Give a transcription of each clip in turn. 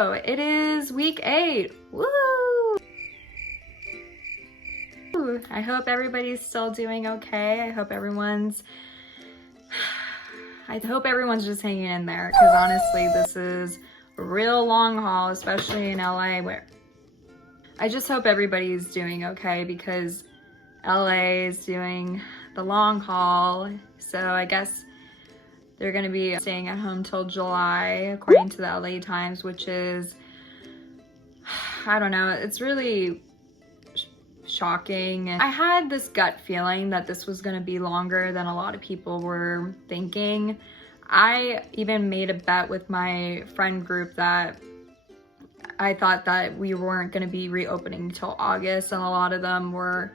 go. It is week 8. Woo! I hope everybody's still doing okay. I hope everyone's just hanging in there, because honestly, this is a real long haul, especially in LA, where I just hope everybody's doing okay, because LA is doing the long haul. So I guess they're gonna be staying at home till July, according to the LA Times, which is, I don't know, it's really shocking. And I had this gut feeling that this was gonna be longer than a lot of people were thinking. I even made a bet with my friend group that I thought that we weren't gonna be reopening until August, and a lot of them were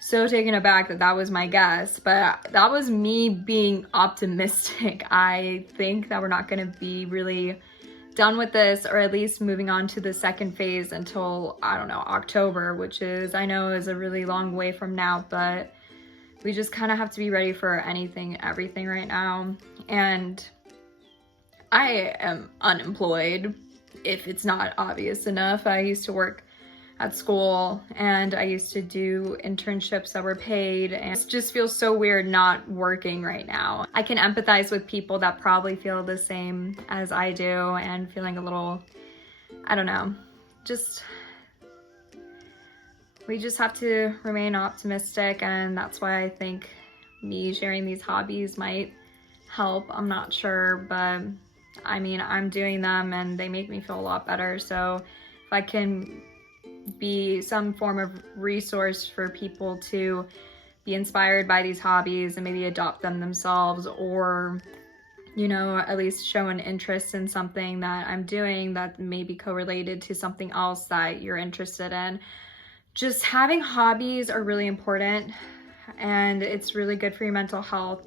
so taken aback that that was my guess, but that was me being optimistic. I think that we're not gonna be really done with this, or at least moving on to the second phase until, I don't know, October, which is, I know is a really long way from now, but we just kind of have to be ready for anything, everything right now. And I am unemployed, if it's not obvious enough. I used to work at school, and I used to do internships that were paid, and it just feels so weird not working right now. I can empathize with people that probably feel the same as I do, and feeling a little, I don't know, we just have to remain optimistic, and that's why I think me sharing these hobbies might help. I'm not sure, but I mean, I'm doing them and they make me feel a lot better. So if I can be some form of resource for people to be inspired by these hobbies and maybe adopt them themselves, or, you know, at least show an interest in something that I'm doing that may be correlated to something else that you're interested in. Just having hobbies are really important, and it's really good for your mental health.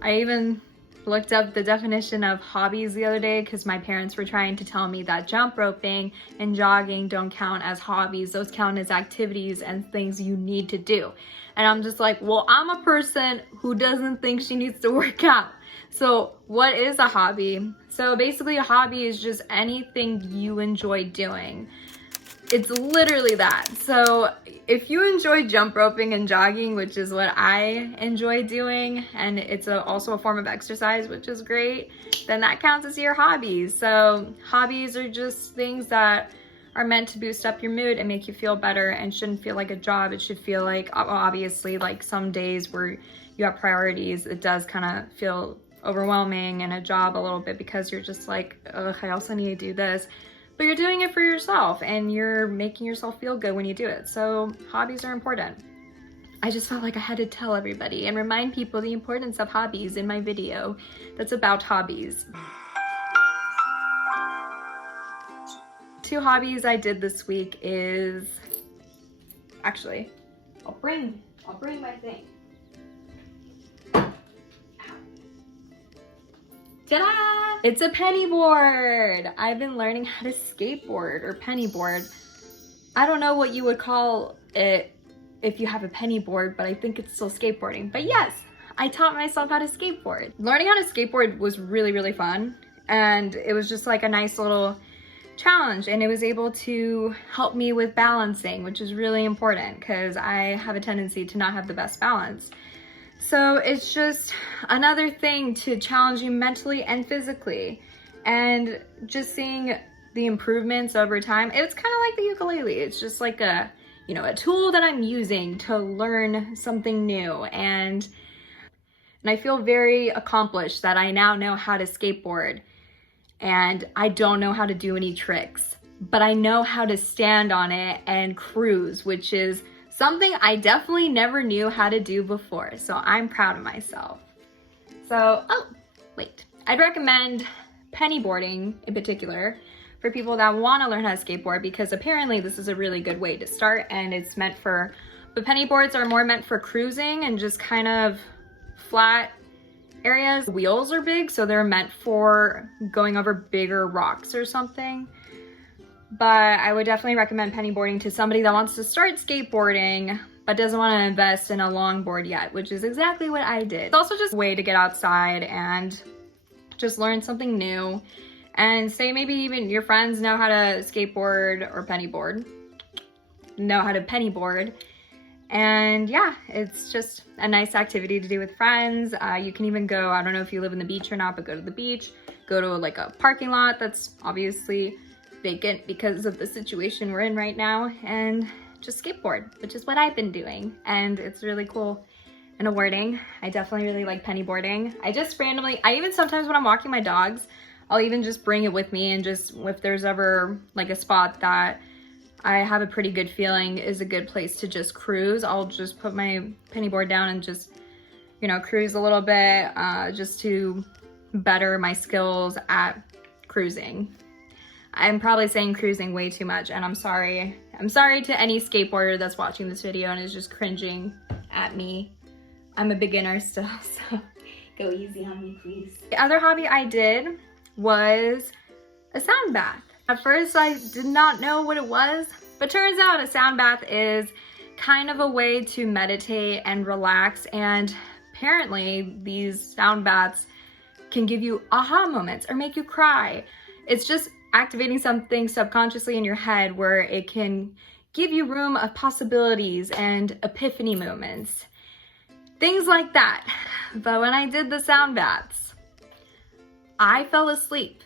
I even looked up the definition of hobbies the other day, because my parents were trying to tell me that jump roping and jogging don't count as hobbies. Those count as activities and things you need to do. And I'm just like, well, I'm a person who doesn't think she needs to work out. So what is a hobby? So basically a hobby is just anything you enjoy doing. It's literally that. So if you enjoy jump roping and jogging, which is what I enjoy doing, and it's also a form of exercise, which is great, then that counts as your hobbies. So hobbies are just things that are meant to boost up your mood and make you feel better, and shouldn't feel like a job. It should feel like, obviously, like some days where you have priorities, it does kind of feel overwhelming and a job a little bit, because you're just like, ugh, I also need to do this. But you're doing it for yourself, and you're making yourself feel good when you do it. So hobbies are important. I just felt like I had to tell everybody and remind people the importance of hobbies in my video that's about hobbies. 2 hobbies I did this week is, actually, I'll bring my thing. Ta-da! It's a penny board. I've been learning how to skateboard, or penny board. I don't know what you would call it if you have a penny board, but I think it's still skateboarding. But yes, I taught myself how to skateboard. Learning how to skateboard was really, really fun. And it was just like a nice little challenge, and it was able to help me with balancing, which is really important because I have a tendency to not have the best balance. So it's just another thing to challenge you mentally and physically, and just seeing the improvements over time. It's kind of like the ukulele. It's just like a tool that I'm using to learn something new, and I feel very accomplished that I now know how to skateboard, and I don't know how to do any tricks, but I know how to stand on it and cruise, which is something I definitely never knew how to do before. So I'm proud of myself. So, I'd recommend pennyboarding in particular for people that want to learn how to skateboard, because apparently this is a really good way to start, and it's meant for, the penny boards are more meant for cruising and just kind of flat areas. The wheels are big, so they're meant for going over bigger rocks or something. But I would definitely recommend pennyboarding to somebody that wants to start skateboarding but doesn't want to invest in a longboard yet, which is exactly what I did. It's also just a way to get outside and just learn something new And say maybe even your friends know how to skateboard or pennyboard, and yeah, it's just a nice activity to do with friends. You can even go, I don't know if you live in the beach or not, but go to the beach, go to like a parking lot that's obviously vacant because of the situation we're in right now, and just skateboard, which is what I've been doing. And it's really cool and rewarding. I definitely really like pennyboarding. I even sometimes when I'm walking my dogs, I'll even just bring it with me, and just if there's ever like a spot that I have a pretty good feeling is a good place to just cruise, I'll just put my pennyboard down and just, you know, cruise a little bit, just to better my skills at cruising. I'm probably saying cruising way too much, and I'm sorry. I'm sorry to any skateboarder that's watching this video and is just cringing at me. I'm a beginner still, so go easy on me, please. The other hobby I did was a sound bath. At first, I did not know what it was, but turns out a sound bath is kind of a way to meditate and relax, and apparently these sound baths can give you aha moments or make you cry. It's just activating something subconsciously in your head where it can give you room of possibilities and epiphany moments. Things like that. But when I did the sound baths, I fell asleep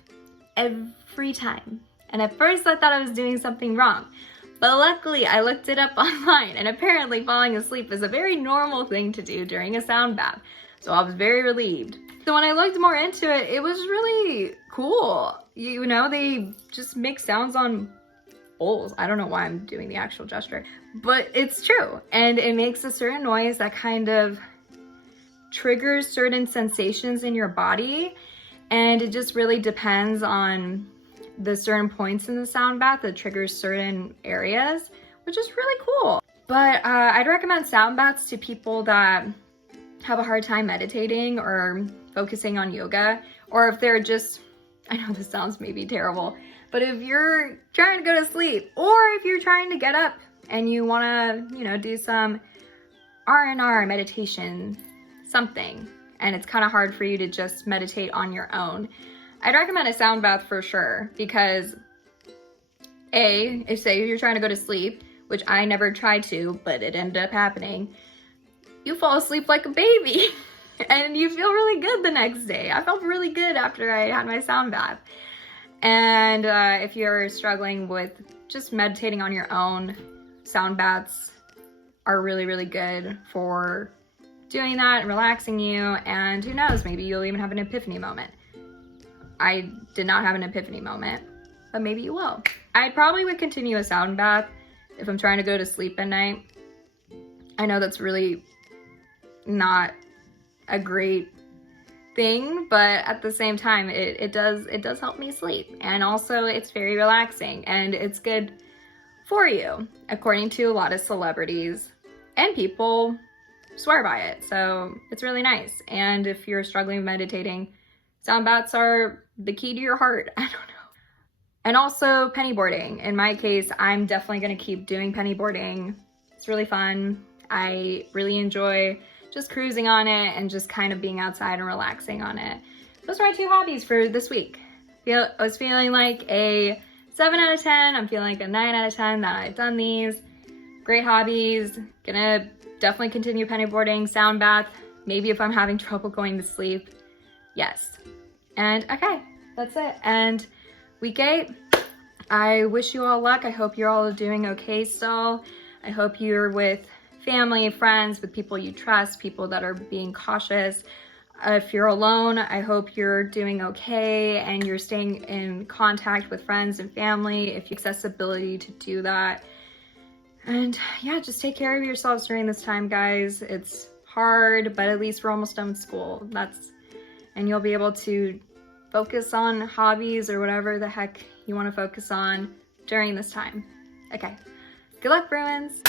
every time. And at first I thought I was doing something wrong. But luckily I looked it up online, and apparently falling asleep is a very normal thing to do during a sound bath. So I was very relieved. So when I looked more into it, it was really cool. You know, they just make sounds on bowls. I don't know why I'm doing the actual gesture, but it's true. And it makes a certain noise that kind of triggers certain sensations in your body. And it just really depends on the certain points in the sound bath that triggers certain areas, which is really cool. But I'd recommend sound baths to people that have a hard time meditating or focusing on yoga, or if they're just, I know this sounds maybe terrible, but if you're trying to go to sleep, or if you're trying to get up and you want to, you know, do some R&R meditation, something, and it's kind of hard for you to just meditate on your own, I'd recommend a sound bath for sure, because if say you're trying to go to sleep, which I never tried to, but it ended up happening, you fall asleep like a baby and you feel really good the next day. I felt really good after I had my sound bath. And if you're struggling with just meditating on your own, sound baths are really, really good for doing that and relaxing you. And who knows, maybe you'll even have an epiphany moment. I did not have an epiphany moment, but maybe you will. I probably would continue a sound bath if I'm trying to go to sleep at night. I know that's really not a great thing, but at the same time, it does help me sleep. And also it's very relaxing and it's good for you, according to a lot of celebrities, and people swear by it. So it's really nice. And if you're struggling with meditating, sound baths are the key to your heart. I don't know. And also pennyboarding. In my case, I'm definitely going to keep doing pennyboarding. It's really fun. I really enjoy just cruising on it and just kind of being outside and relaxing on it. Those are my 2 hobbies for this week. I was feeling like a 7 out of 10. I'm feeling like a 9 out of 10 that I've done these. Great hobbies. Gonna definitely continue pennyboarding, sound bath. Maybe if I'm having trouble going to sleep, yes. And okay, that's it. And week 8, I wish you all luck. I hope you're all doing okay still. I hope you're with family, friends, with people you trust, people that are being cautious. If you're alone, I hope you're doing okay and you're staying in contact with friends and family if you have accessibility to do that. And yeah, just take care of yourselves during this time, guys. It's hard, but at least we're almost done with school. And you'll be able to focus on hobbies or whatever the heck you want to focus on during this time. Okay, good luck, Bruins.